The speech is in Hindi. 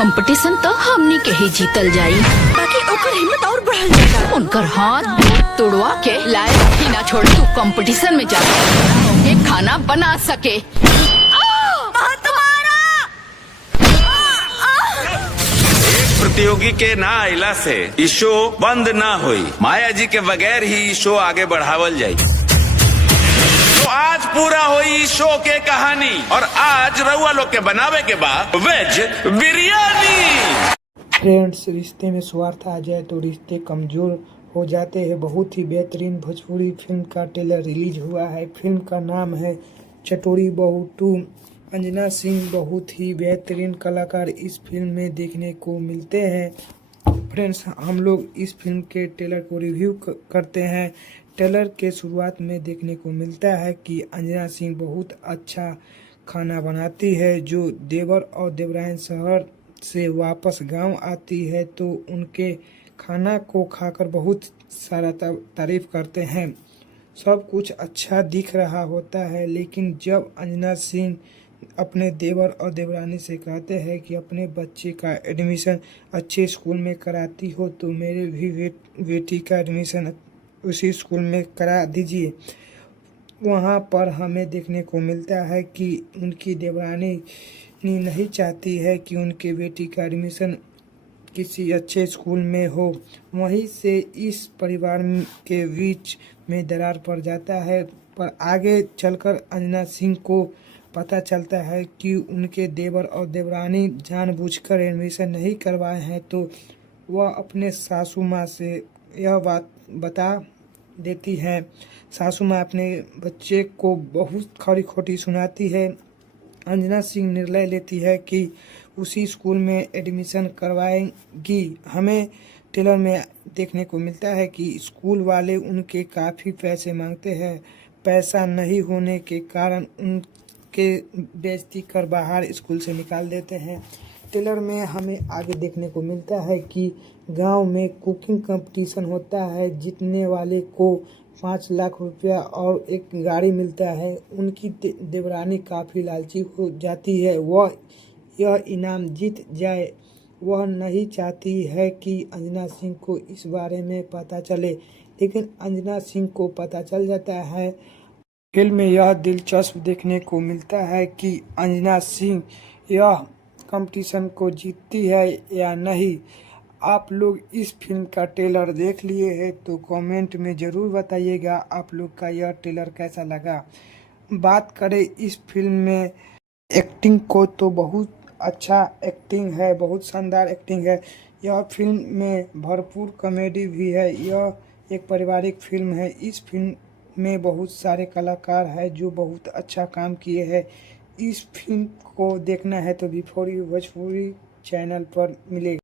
कंपटीशन तो हमनी के ही जीतल जाई, बाकी ओकर हिम्मत और बढ़ल जाता। उनकर हाथ तोड़वा के लाए ही ना छोड़ तू कंपटीशन में जा के खाना बना सके। प्रतियोगी के ना आइला से ई शो बंद ना हुई। माया जी के बगैर ही ई शो आगे बढ़ावल जाई। तो आज पूरा हुई शो के कहानी और आज रउआ लोग के बनावे के बाद वेज बिरयानी। फ्रेंड्स, रिश्ते में स्वार्थ आ जाए तो रिश्ते कमजोर हो जाते हैं। बहुत ही बेहतरीन भोजपुरी फिल्म का ट्रेलर रिलीज हुआ है। फिल्म का नाम है चटोरी बहू 2। अंजना सिंह बहुत ही बेहतरीन कलाकार इस फिल्म में देखने को मिलते हैं। फ्रेंड्स, हम लोग इस फिल्म के ट्रेलर को रिव्यू करते हैं। ट्रेलर के शुरुआत में देखने को मिलता है कि अंजना सिंह बहुत अच्छा खाना बनाती है। जो देवर और देवरायन शहर से वापस गांव आती है तो उनके खाना को खाकर बहुत सारा तारीफ करते हैं। सब कुछ अच्छा दिख रहा होता है, लेकिन जब अंजना सिंह अपने देवर और देवरानी से कहते हैं कि अपने बच्चे का एडमिशन अच्छे स्कूल में कराती हो तो मेरे भी बेटी का एडमिशन उसी स्कूल में करा दीजिए। वहाँ पर हमें देखने को मिलता है कि उनकी देवरानी नहीं चाहती है कि उनके बेटी का एडमिशन किसी अच्छे स्कूल में हो। वहीं से इस परिवार के बीच में दरार पड़ जाता है, पर आगे चलकर अंजना सिंह को पता चलता है कि उनके देवर और देवरानी जानबूझकर एडमिशन नहीं करवाए हैं। तो वह अपने सासू माँ से यह बात बता देती है। सासू माँ अपने बच्चे को बहुत खरी खोटी सुनाती है। अंजना सिंह निर्णय लेती है कि उसी स्कूल में एडमिशन करवाएंगी। हमें ट्रेलर में देखने को मिलता है कि स्कूल वाले उनके काफ़ी पैसे मांगते हैं। पैसा नहीं होने के कारण उनके बेइज्जती कर बाहर स्कूल से निकाल देते हैं। ट्रेलर में हमें आगे देखने को मिलता है कि गांव में कुकिंग कंपटीशन होता है। जीतने वाले को 5 लाख रुपया और एक गाड़ी मिलता है। उनकी देवरानी काफ़ी लालची हो जाती है। वह यह इनाम जीत जाए। वह नहीं चाहती है कि अंजना सिंह को इस बारे में पता चले, लेकिन अंजना सिंह को पता चल जाता है। फिल्म में यह दिलचस्प देखने को मिलता है कि अंजना सिंह यह कंपटीशन को जीतती है या नहीं। आप लोग इस फिल्म का ट्रेलर देख लिए हैं तो कमेंट में ज़रूर बताइएगा आप लोग का यह ट्रेलर कैसा लगा। बात करें इस फिल्म में एक्टिंग को तो बहुत अच्छा एक्टिंग है, बहुत शानदार एक्टिंग है। यह फिल्म में भरपूर कॉमेडी भी है। यह एक पारिवारिक फिल्म है। इस फिल्म में बहुत सारे कलाकार हैं जो बहुत अच्छा काम किए हैं। इस फिल्म को देखना है तो बिफोर यू भोजपुरी चैनल पर मिलेगा।